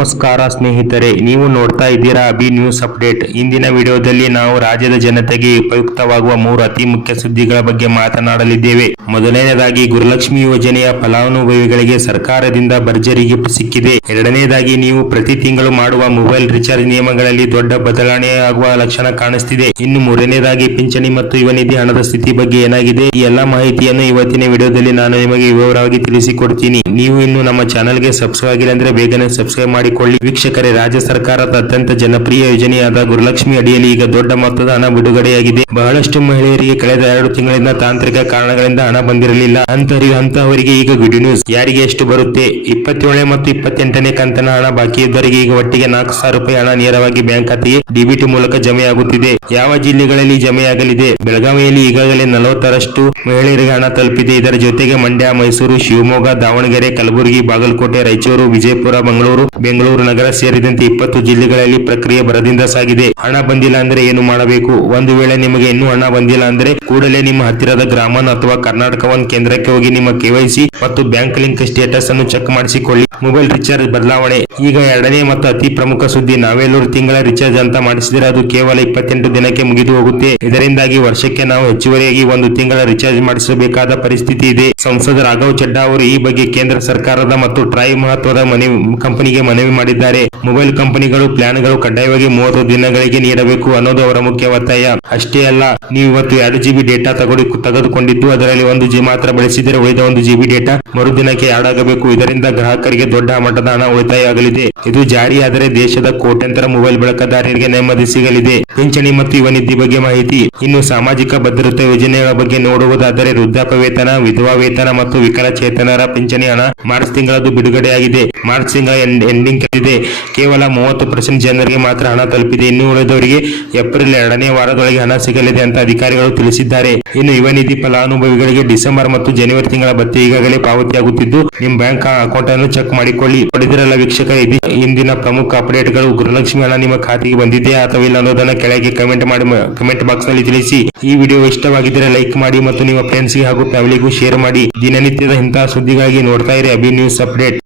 ನಮಸ್ಕಾರ ಸ್ನೇಹಿತರೆ, ನೀವು ನೋಡ್ತಾ ಇದ್ದೀರಾ ಅಭಿ ನ್ಯೂಸ್ ಅಪ್ಡೇಟ್. ಇಂದಿನ ವಿಡಿಯೋದಲ್ಲಿ ನಾವು ರಾಜ್ಯದ ಜನತೆಗೆ ಉಪಯುಕ್ತವಾಗುವ 3 ಅತಿ ಮುಖ್ಯ ಸುದ್ದಿಗಳ ಬಗ್ಗೆ ಮಾತನಾಡಲಿದ್ದೇವೆ. ಮೊದಲನೇದಾಗಿ, ಗುರುಲಕ್ಷ್ಮಿ ಯೋಜನೆಯ ಫಲಾನುಭವಿಗಳಿಗೆ ಸರ್ಕಾರದಿಂದ ಭರ್ಜರಿ ಗಿಫ್ಟ್ ಸಿಕ್ಕಿದೆ. ಎರಡನೇದಾಗಿ, ನೀವು ಪ್ರತಿ ತಿಂಗಳು ಮಾಡುವ ಮೊಬೈಲ್ ರಿಚಾರ್ಜ್ ನಿಯಮಗಳಲ್ಲಿ ದೊಡ್ಡ ಬದಲಾವಣೆ ಆಗುವ ಲಕ್ಷಣ ಕಾಣಿಸ್ತಿದೆ. ಇನ್ನು ಮೂರನೇದಾಗಿ, ಪಿಂಚಣಿ ಮತ್ತು ಯುವ ನಿಧಿ ಹಣದ ಸ್ಥಿತಿ ಬಗ್ಗೆ ಏನಾಗಿದೆ, ಈ ಎಲ್ಲಾ ಮಾಹಿತಿಯನ್ನು ಇವತ್ತಿನ ವಿಡಿಯೋದಲ್ಲಿ ನಾನು ನಿಮಗೆ ವಿವರವಾಗಿ ತಿಳಿಸಿಕೊಡ್ತೀನಿ. ನೀವು ಇನ್ನು ನಮ್ಮ ಚಾನೆಲ್ಗೆ ಸಬ್ಸ್ಕ್ರೈಬ್ ಆಗಿಲ್ಲ ಅಂದ್ರೆ ಬೇಗನೆ ಸಬ್ಸ್ಕ್ರೈಬ್ ಮಾಡಿಕೊಳ್ಳಿ. ವೀಕ್ಷಕರೇ, ರಾಜ್ಯ ಸರ್ಕಾರದ ಅತ್ಯಂತ ಜನಪ್ರಿಯ ಯೋಜನೆಯಾದ ಗುರುಲಕ್ಷ್ಮಿ ಅಡಿಯಲ್ಲಿ ಈಗ ದೊಡ್ಡ ಮೊತ್ತದ ಹಣ ಬಿಡುಗಡೆಯಾಗಿದೆ. ಬಹಳಷ್ಟು ಮಹಿಳೆಯರಿಗೆ ಕಳೆದ 2 ತಿಂಗಳಿಂದ ತಾಂತ್ರಿಕ ಕಾರಣಗಳಿಂದ ಹಣ ಬಂದಿರಲಿಲ್ಲ. ಅಂತಹವರಿಗೆ ಈಗ ಗುಡ್ ನ್ಯೂಸ್. ಯಾರಿಗೆ ಎಷ್ಟು ಬರುತ್ತೆ? 27 ಮತ್ತು 28ನೇ ಕಂತಿನ ಹಣ ಬಾಕಿ ಇದ್ದವರಿಗೆ ಈಗ ಒಟ್ಟಿಗೆ 4,000 ರೂಪಾಯಿ ಹಣ ನೇರವಾಗಿ ಬ್ಯಾಂಕ್ ಖಾತೆಗೆ ಡಿಬಿಟಿ ಮೂಲಕ ಜಮೆಯಾಗುತ್ತಿದೆ. ಯಾವ ಜಿಲ್ಲೆಗಳಲ್ಲಿ ಜಮೆಯಾಗಲಿದೆ? ಬೆಳಗಾವಿಯಲ್ಲಿ ಈಗಾಗಲೇ 40ರಷ್ಟು ಮಹಿಳೆಯರಿಗೆ ಹಣ ತಲುಪಿದೆ. ಇದರ ಜೊತೆಗೆ ಮಂಡ್ಯ, ಮೈಸೂರು, ಶಿವಮೊಗ್ಗ, ದಾವಣಗೆರೆ, ಕಲಬುರಗಿ, ಬಾಗಲಕೋಟೆ, ರಾಯಚೂರು, ವಿಜಯಪುರ, ಬೆಂಗಳೂರು ನಗರ ಸೇರಿದಂತೆ 20 ಜಿಲ್ಲೆಗಳಲ್ಲಿ ಪ್ರಕ್ರಿಯೆ ಭರದಿಂದ ಸಾಗಿದೆ. ಹಣ ಬಂದಿಲ್ಲ ಅಂದ್ರೆ ಏನು ಮಾಡಬೇಕು? ಒಂದು ವೇಳೆ ನಿಮಗೆ ಇನ್ನೂ ಹಣ ಬಂದಿಲ್ಲ ಅಂದ್ರೆ ಕೂಡಲೇ ನಿಮ್ಮ ಹತ್ತಿರದ ಗ್ರಾಮನ್ ಅಥವಾ ಕರ್ನಾಟಕ ಒನ್ ಕೇಂದ್ರಕ್ಕೆ ಹೋಗಿ ನಿಮ್ಮ KYC ಮತ್ತು ಬ್ಯಾಂಕ್ ಲಿಂಕ್ ಸ್ಟೇಟಸ್ ಅನ್ನು ಚೆಕ್ ಮಾಡಿಸಿಕೊಳ್ಳಿ. ಮೊಬೈಲ್ ರಿಚಾರ್ಜ್ ಬದಲಾವಣೆ. ಈಗ ಎರಡನೇ ಮತ್ತು ಅತಿ ಪ್ರಮುಖ ಸುದ್ದಿ. ನಾವೆಲ್ಲರೂ ತಿಂಗಳ ರಿಚಾರ್ಜ್ ಅಂತ ಮಾಡಿಸಿದ್ರೆ ಅದು ಕೇವಲ 28 ದಿನಕ್ಕೆ ಮುಗಿದು ಹೋಗುತ್ತೆ. ಇದರಿಂದಾಗಿ ವರ್ಷಕ್ಕೆ ನಾವು ಹೆಚ್ಚುವರಿಯಾಗಿ 1 ತಿಂಗಳ ರಿಚಾರ್ಜ್ ಮಾಡಿಸಬೇಕಾದ ಪರಿಸ್ಥಿತಿ ಇದೆ. ಸಂಸದ ರಾಘವ್ ಚಡ್ಡಾ ಅವರು ಈ ಬಗ್ಗೆ ಕೇಂದ್ರ ಸರ್ಕಾರದ ಮತ್ತು ಟ್ರೈ ಮಹತ್ವದ ಕಂಪನಿಗೆ ಮನವಿ ಮಾಡಿದ್ದಾರೆ. ಮೊಬೈಲ್ ಕಂಪನಿಗಳು ಪ್ಲಾನ್ಗಳು ಕಡ್ಡಾಯವಾಗಿ 30 ದಿನಗಳಿಗೆ ನೀಡಬೇಕು ಅನ್ನೋದು ಅವರ ಮುಖ್ಯ ಒತ್ತಾಯ. ಅಷ್ಟೇ ಅಲ್ಲ, ನೀವು ಇವತ್ತು 2 GB ಡೇಟಾ ತೆಗೆದುಕೊಂಡಿದ್ದು ಅದರಲ್ಲಿ 1 GB ಮಾತ್ರ ಬಳಸಿದರೆ ಉಳಿದ 1 GB ಡೇಟಾ ಮರುದಿನಕ್ಕೆ ಆಡ್ ಆಗಬೇಕು. ಇದರಿಂದ ಗ್ರಾಹಕರಿಗೆ ದೊಡ್ಡ ಮಟ್ಟದ ಹಣ ಉಳಿತಾಯ ಆಗಲಿದೆ. ಇದು ಜಾರಿಯಾದರೆ ದೇಶದ ಕೋಟ್ಯಂತರ ಮೊಬೈಲ್ ಬಳಕೆದಾರರಿಗೆ ನೆಮ್ಮದಿ ಸಿಗಲಿದೆ. ಪಿಂಚಣಿ ಮತ್ತು ಯುವ ನಿಧಿ ಬಗ್ಗೆ ಮಾಹಿತಿ. ಇನ್ನು ಸಾಮಾಜಿಕ ಭದ್ರತಾ ಯೋಜನೆಗಳ ಬಗ್ಗೆ ನೋಡುವುದಾದರೆ ವೃದ್ಧಾಪ್ಯ ವೇತನ, ವಿಧವಾ ವೇತನ ಮತ್ತು ವಿಕಲಚೇತನರ ಪಿಂಚಣಿ ಹಣ ಮಾರ್ಚ್ ತಿಂಗಳದ್ದು ಬಿಡುಗಡೆಯಾಗಿದೆ. ಮಾರ್ಚ್ ತಿಂಗಳ ಎಂಡಿಂಗ್ ಇದೆ. ಕೇವಲ 30% ಜನರಿಗೆ ಮಾತ್ರ ಹಣ ತಲುಪಿದೆ. ಇನ್ನು ಉಳಿದವರಿಗೆ ಏಪ್ರಿಲ್ 2ನೇ ವಾರದೊಳಗೆ ಹಣ ಸಿಗಲಿದೆ ಅಂತ ಅಧಿಕಾರಿಗಳು ತಿಳಿಸಿದ್ದಾರೆ. ಇನ್ನು ಯುವ ನಿಧಿ ಫಲಾನುಭವಿಗಳಿಗೆ ಡಿಸೆಂಬರ್ ಮತ್ತು ಜನವರಿ ತಿಂಗಳ ಭತ್ಯೆ ಈಗಾಗಲೇ ಪಾವತಿಯಾಗುತ್ತಿದ್ದು ನಿಮ್ಮ ಬ್ಯಾಂಕ್ ಅಕೌಂಟ್ ಅನ್ನು ಚೆಕ್ ಮಾಡಿಕೊಳ್ಳಿ. ಪಡೆದಿರಲ್ಲ ವೀಕ್ಷಕರ, ಇಂದಿನ ಪ್ರಮುಖ ಅಪ್ಡೇಟ್ಗಳು. ಗುರುಲಕ್ಷ್ಮಿ ಹಣ ನಿಮ್ಮ ಖಾತೆಗೆ ಬಂದಿದೆಯಾ ಅಥವಾ ಇಲ್ಲ ಅನ್ನೋದನ್ನ ಕೆಳಗೆ ಕಮೆಂಟ್ ಬಾಕ್ಸ್ ನಲ್ಲಿ ತಿಳಿಸಿ. ಈ ವಿಡಿಯೋ ಇಷ್ಟವಾಗಿದ್ದರೆ ಲೈಕ್ ಮಾಡಿ ಮತ್ತು ನಿಮ್ಮ ಫ್ರೆಂಡ್ಸ್ಗೆ ಹಾಗೂ ಫ್ಯಾಮಿಲಿಗೂ ಶೇರ್ ಮಾಡಿ. ದಿನನಿತ್ಯದ ಇಂತಹ ಸುದ್ದಿಗಾಗಿ ನೋಡ್ತಾ ಇರಿ ಅಭಿ ನ್ಯೂಸ್ ಅಪ್ಡೇಟ್.